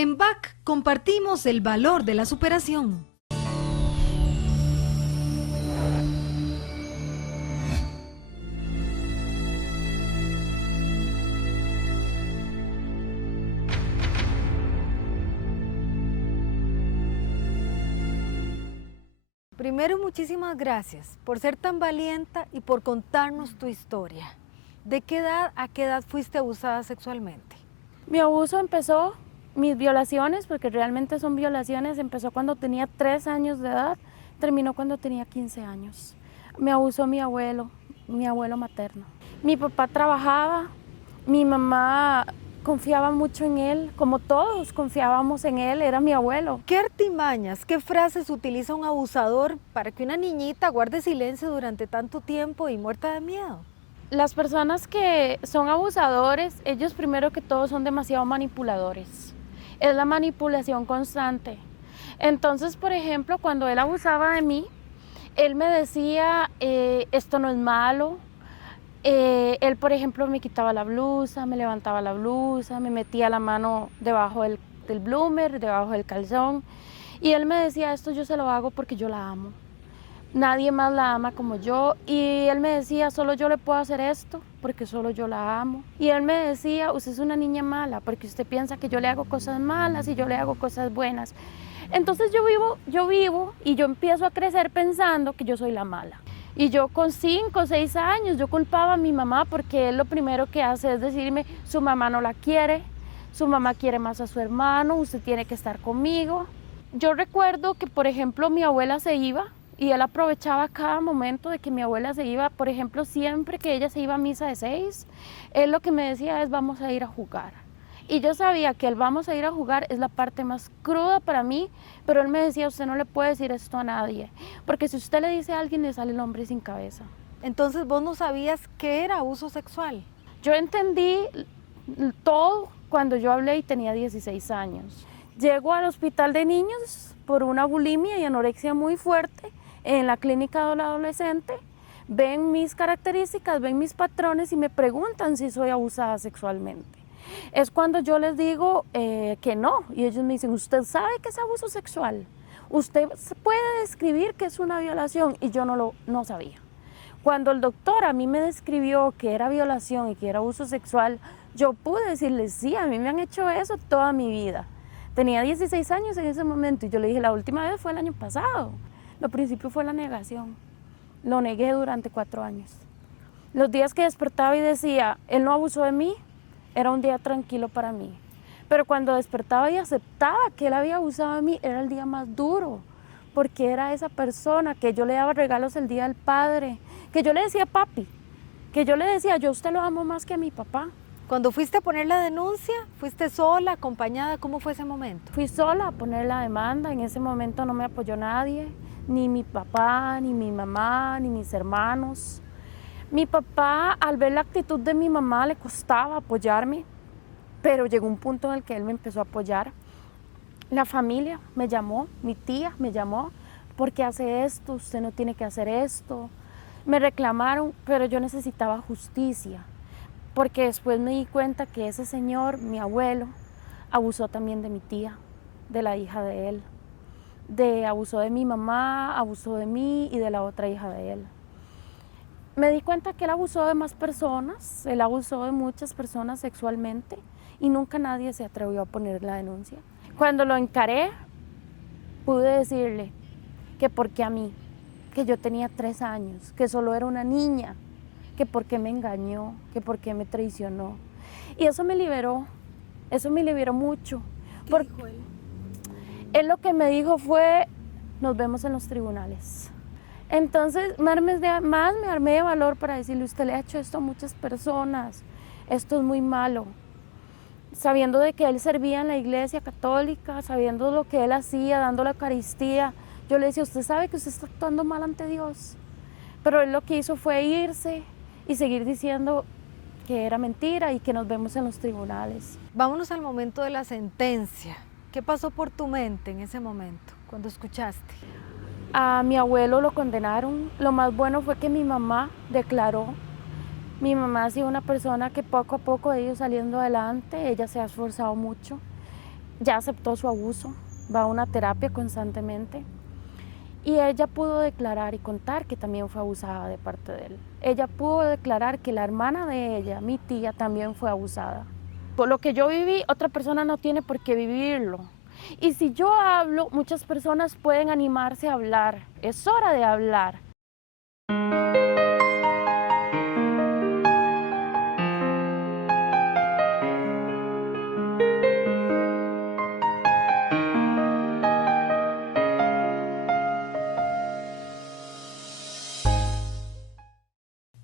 En BAC compartimos el valor de la superación. Primero, muchísimas gracias por ser tan valiente y por contarnos tu historia. ¿De qué edad a qué edad fuiste abusada sexualmente? Mi abuso empezó, mis violaciones, porque realmente son violaciones, empezó cuando tenía 3 años de edad, terminó cuando tenía 15 años. Me abusó mi abuelo materno. Mi papá trabajaba, mi mamá confiaba mucho en él, como todos confiábamos en él, era mi abuelo. ¿Qué artimañas, qué frases utiliza un abusador para que una niñita guarde silencio durante tanto tiempo y muerta de miedo? Las personas que son abusadores, ellos primero que todo son demasiado manipuladores. Es la manipulación constante. Entonces, por ejemplo, cuando él abusaba de mí, él me decía, esto no es malo. Él, por ejemplo, me quitaba la blusa, me levantaba la blusa, me metía la mano debajo del bloomer, debajo del calzón. Y él me decía, esto yo se lo hago porque yo la amo. Nadie más la ama como yo. Y él me decía, solo yo le puedo hacer esto porque solo yo la amo. Y él me decía, usted es una niña mala porque usted piensa que yo le hago cosas malas y yo le hago cosas buenas. Entonces yo vivo y yo empiezo a crecer pensando que yo soy la mala. Y yo con 5 o 6 años yo culpaba a mi mamá porque él lo primero que hace es decirme, su mamá no la quiere, su mamá quiere más a su hermano, usted tiene que estar conmigo. Yo recuerdo que, por ejemplo, mi abuela se iba y él aprovechaba cada momento de que mi abuela se iba. Por ejemplo, siempre que ella se iba a misa de 6, él lo que me decía es, vamos a ir a jugar. Y yo sabía que el vamos a ir a jugar es la parte más cruda para mí, pero él me decía, usted no le puede decir esto a nadie, porque si usted le dice a alguien, le sale el hombre sin cabeza. Entonces vos no sabías qué era abuso sexual. Yo entendí todo cuando yo hablé y tenía 16 años. Llego al hospital de niños por una bulimia y anorexia muy fuerte en la clínica del adolescente. Ven mis características, ven mis patrones y me preguntan si soy abusada sexualmente. Es cuando yo les digo que no, y ellos me dicen, ¿usted sabe qué es abuso sexual? ¿Usted puede describir qué es una violación? Y yo no sabía. Cuando el doctor a mí me describió que era violación y que era abuso sexual, yo pude decirle, sí, a mí me han hecho eso toda mi vida. Tenía 16 años en ese momento y yo le dije, la última vez fue el año pasado. Lo principio fue la negación. Lo negué durante 4 años. Los días que despertaba y decía, él no abusó de mí, era un día tranquilo para mí. Pero cuando despertaba y aceptaba que él había abusado de mí, era el día más duro, porque era esa persona que yo le daba regalos el día del padre, que yo le decía papi, que yo le decía, yo a usted lo amo más que a mi papá. Cuando fuiste a poner la denuncia, ¿fuiste sola, acompañada? ¿Cómo fue ese momento? Fui sola a poner la demanda, en ese momento no me apoyó nadie, ni mi papá, ni mi mamá, ni mis hermanos. Mi papá, al ver la actitud de mi mamá, le costaba apoyarme, pero llegó un punto en el que él me empezó a apoyar. La familia me llamó, mi tía me llamó, ¿por qué hace esto? Usted no tiene que hacer esto. Me reclamaron, pero yo necesitaba justicia, porque después me di cuenta que ese señor, mi abuelo, abusó también de mi tía, de la hija de él. Abusó de mi mamá, abusó de mí y de la otra hija de él. Me di cuenta que él abusó de más personas, él abusó de muchas personas sexualmente y nunca nadie se atrevió a poner la denuncia. Cuando lo encaré, pude decirle que por qué a mí, que yo tenía 3 años, que solo era una niña, que por qué me engañó, que por qué me traicionó. Y eso me liberó mucho. ¿Qué dijo él? Él lo que me dijo fue, nos vemos en los tribunales. Entonces me armé de valor para decirle, usted le ha hecho esto a muchas personas, esto es muy malo. Sabiendo de que él servía en la iglesia católica, sabiendo lo que él hacía, dando la Eucaristía, yo le decía, usted sabe que usted está actuando mal ante Dios. Pero él lo que hizo fue irse y seguir diciendo que era mentira y que nos vemos en los tribunales. Vámonos al momento de la sentencia. ¿Qué pasó por tu mente en ese momento, cuando escuchaste? A mi abuelo lo condenaron. Lo más bueno fue que mi mamá declaró. Mi mamá ha sido una persona que poco a poco ha ido saliendo adelante, ella se ha esforzado mucho. ya aceptó su abuso, va a una terapia constantemente. Y ella pudo declarar y contar que también fue abusada de parte de él. Ella pudo declarar que la hermana de ella, mi tía, también fue abusada. Por lo que yo viví, otra persona no tiene por qué vivirlo. Y si yo hablo, muchas personas pueden animarse a hablar. Es hora de hablar.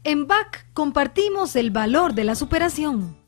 En BAC compartimos el valor de la superación.